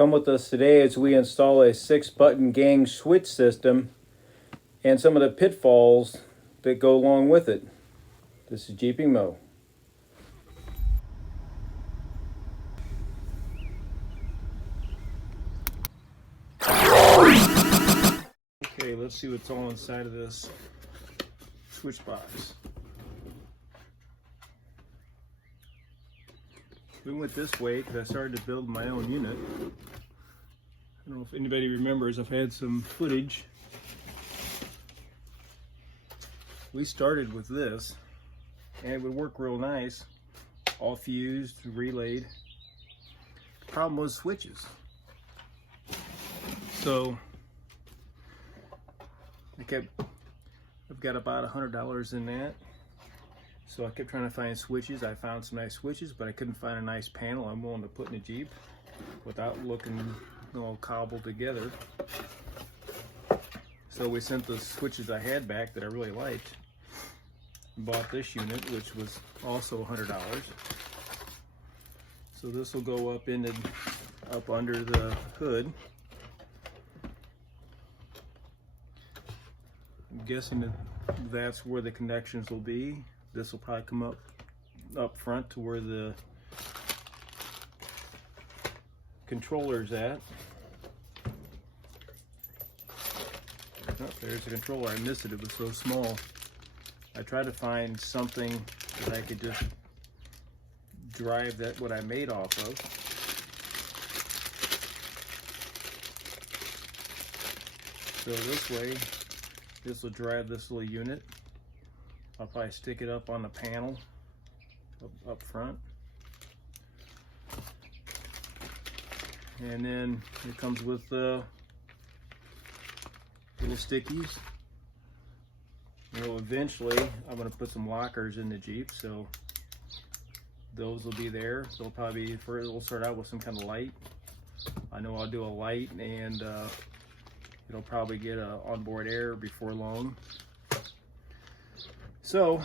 Come with us today as we install a 6-button gang switch system and some of the pitfalls that go along with it. This is Jeeping Mo. Okay, let's see what's all inside of this switch box. We went this way because I started to build my own unit. I don't know if anybody remembers, I've had some footage. We started with this and it would work real nice, all fused, relayed. The problem was switches. So I've got about $100 in that. So I kept trying to find switches. I found some nice switches, but I couldn't find a nice panel I'm willing to put in a Jeep without looking all cobbled together. So we sent the switches I had back that I really liked. Bought this unit, which was also $100. So this will go up under the hood. I'm guessing that's where the connections will be. This will probably come up front to where the controller's at. Oh, there's the controller. I missed it. It was so small. I tried to find something that I could just drive what I made off of. So this way, this will drive this little unit. I'll probably stick it up on the panel up front. And then it comes with the little stickies. You know, eventually I'm going to put some lockers in the Jeep, so those will be there. So it'll probably be, we'll start out with some kind of light. I know I'll do a light, and it'll probably get onboard air before long. So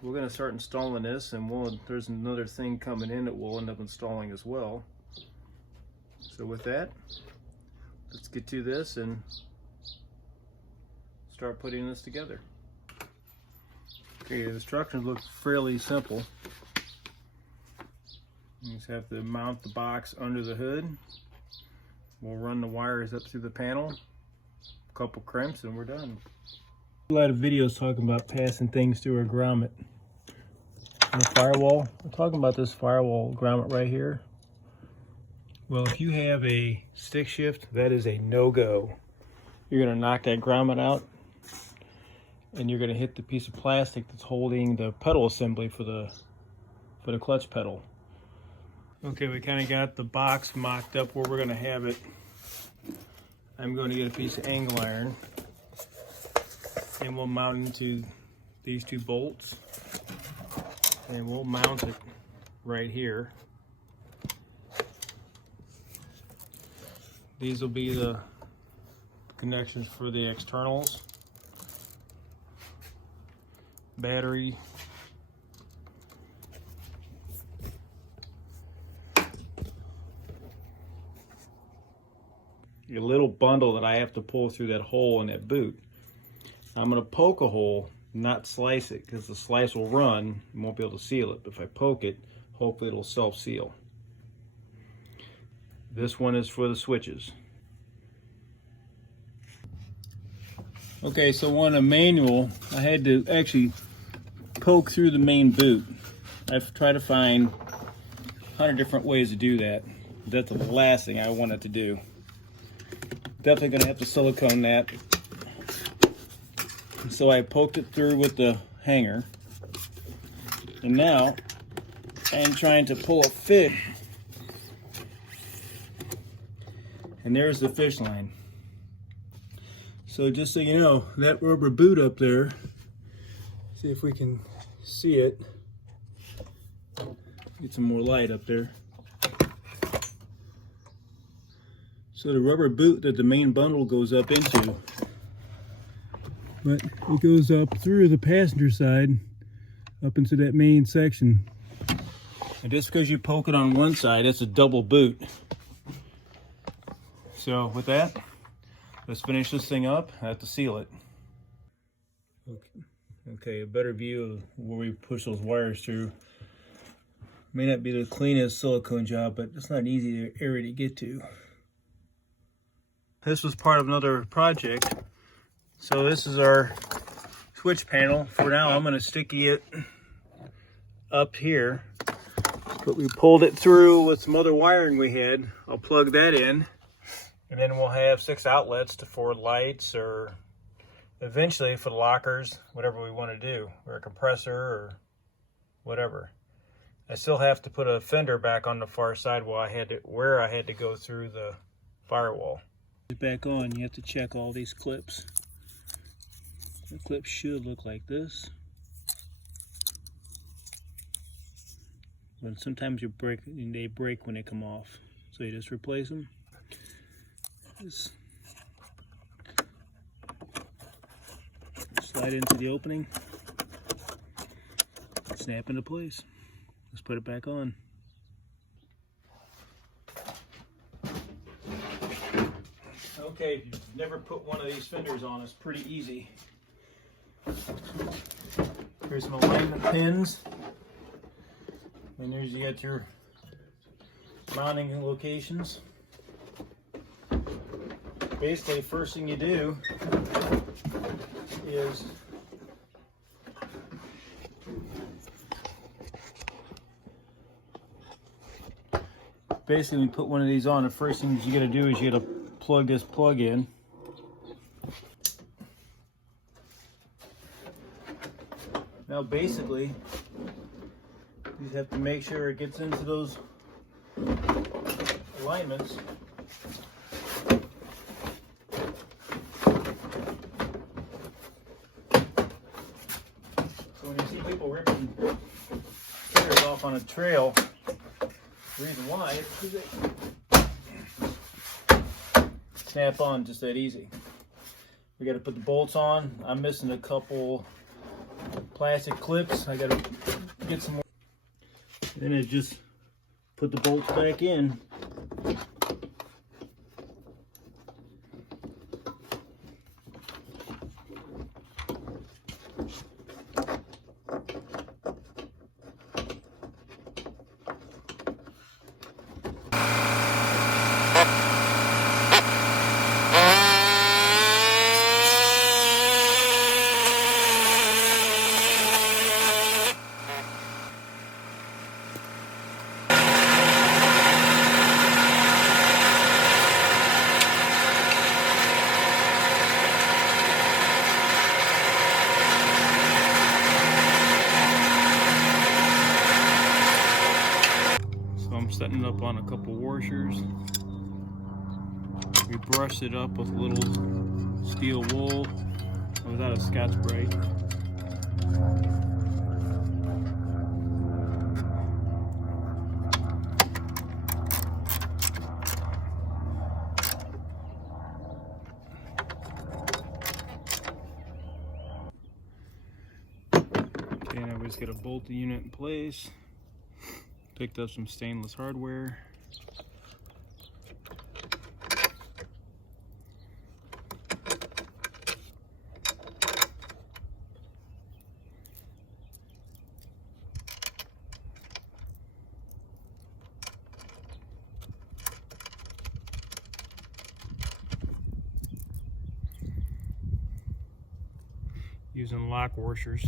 we're going to start installing this, and there's another thing coming in that we'll end up installing as well. So with that, let's get to this and start putting this together. Okay, the instructions look fairly simple. You just have to mount the box under the hood. We'll run the wires up through the panel, a couple crimps, and we're done. A lot of videos talking about passing things through a grommet. And the firewall, we're talking about this firewall grommet right here. Well, if you have a stick shift, that is a no-go. You're going to knock that grommet out, and you're going to hit the piece of plastic that's holding the pedal assembly for the clutch pedal. Okay, we kind of got the box mocked up where we're going to have it. I'm going to get a piece of angle iron, and we'll mount into these two bolts, and we'll mount it right here. These will be the connections for the externals, battery, a little bundle that I have to pull through that hole in that boot. I'm going to poke a hole, not slice it, because the slice will run and won't be able to seal it. But if I poke it, hopefully it'll self-seal. This one is for the switches. Okay, so on a manual, I had to actually poke through the main boot. I've tried to find 100 different ways to do that. That's the last thing I wanted to do. Definitely going to have to silicone that. So I poked it through with the hanger, and now I'm trying to pull a fit, and there's the fish line. So just so you know, that rubber boot up there, see if we can see it, get some more light up there. So the rubber boot that the main bundle goes up into, but it goes up through the passenger side up into that main section. And just because you poke it on one side, it's a double boot. So with that, let's finish this thing up. I have to seal it. Okay, a better view of where we push those wires through. May not be the cleanest silicone job, but it's not an easy area to get to. This was part of another project. So this is our switch panel. For now, I'm going to sticky it up here. But we pulled it through with some other wiring we had. I'll plug that in. And then we'll have 6 outlets for lights, or eventually for the lockers, whatever we want to do, or a compressor or whatever. I still have to put a fender back on the far side where I had to go through the firewall. Back on, you have to check all these clips. The clips should look like this. But sometimes they break when they come off. So you just replace them. Just slide into the opening. Snap into place. Let's put it back on. Okay, if you've never put one of these fenders on, it's pretty easy. Here's some alignment pins. And there's you got your mounting locations. Basically, first thing you do is when you put one of these on, the first thing you gotta do is you gotta plug this plug in. Now basically, you have to make sure it gets into those alignments. So when you see people ripping fenders off on a trail, the reason why is because they snap on just that easy. We got to put the bolts on. I'm missing a couple plastic clips. I got to get some more. Then I just put the bolts back in. I'm setting it up on a couple washers. We brushed it up with a little steel wool without a Scotch Brite. Okay, now we just got to bolt the unit in place. Picked up some stainless hardware. Using lock washers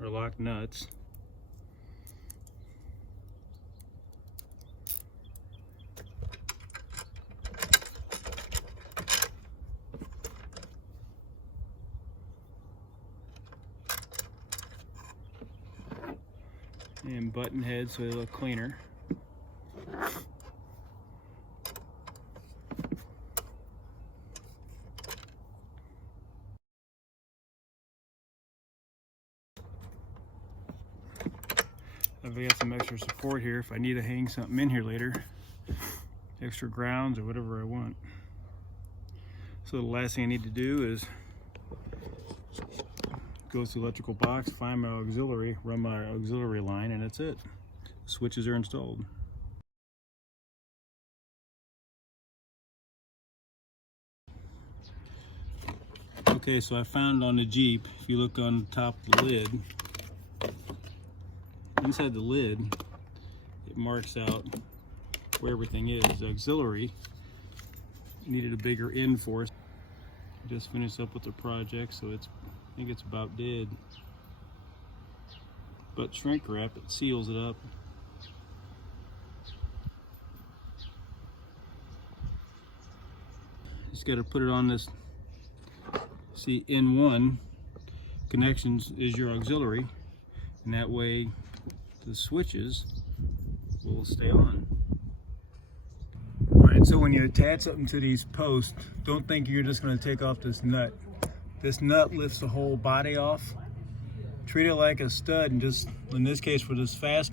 or lock nuts. And button heads so they look cleaner. I've got some extra support here if I need to hang something in here later. Extra grounds or whatever I want. So the last thing I need to do is go to the electrical box, find my auxiliary, run my auxiliary line, and that's it. Switches are installed. Okay, so I found on the Jeep, if you look on the top of the lid, inside the lid, it marks out where everything is. The auxiliary needed a bigger end for us. Just finished up with the project, so I think it's about dead. But shrink wrap, it seals it up. Just got to put it on this. See, N1 connections is your auxiliary, and that way the switches will stay on. Alright, so when you attach something to these posts, don't think you're just going to take off this nut. This nut lifts the whole body off. Treat it like a stud, and just, in this case, for this fast.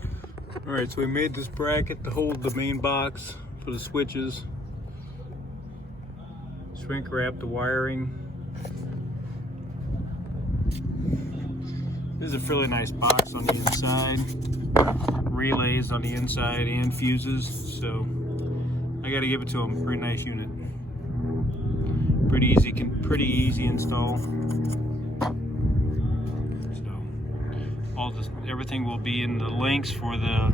Alright, so we made this bracket to hold the main box for the switches. Shrink wrap the wiring. This is a fairly nice box on the inside. Relays on the inside and fuses, so I gotta give it to them. Pretty nice unit. Pretty easy install. So everything will be in the links for the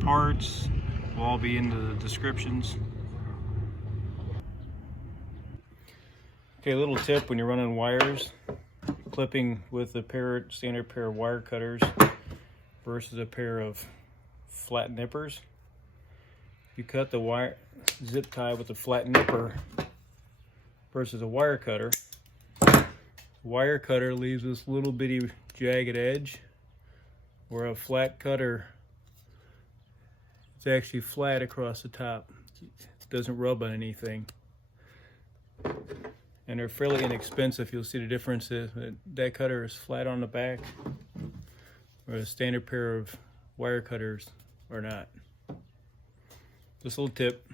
parts. Will all be in the descriptions. Okay, a little tip when you're running wires. Clipping with a standard pair of wire cutters versus a pair of flat nippers. You cut the wire zip tie with a flat nipper versus a wire cutter. Wire cutter leaves this little bitty jagged edge, where a flat cutter is actually flat across the top. It doesn't rub on anything. And they're fairly inexpensive. You'll see the difference is that cutter is flat on the back, where a standard pair of wire cutters are not. Just a little tip.